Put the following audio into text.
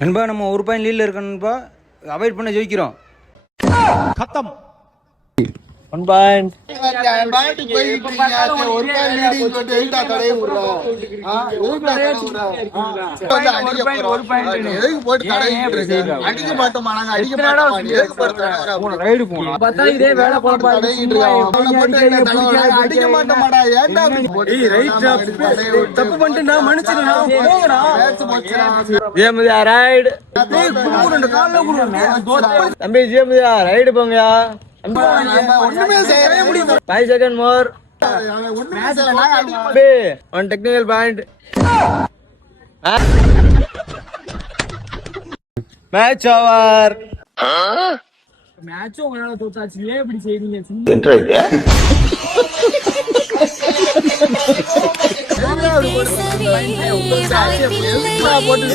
நண்பா நம்ம ஒரு பாயிண்ட் லீட்ல இருக்கணும்பா, அவாய்ட் பண்ண ஜெயிக்கிறோம். खत्म 1 பாயிண்ட். தப்பு பண்ணிட்டு நான் மன்னிச்சிருக்கேன். ஜிஎம்தியா ரைடு. தம்பி ஜிஎம்தியா ரைடு போங்கயா. 5 second more. One technical point. Match over. மேட்சும் உங்களால தோத்தாச்சு, ஏன் இப்படி செய்றீங்க? போட்டு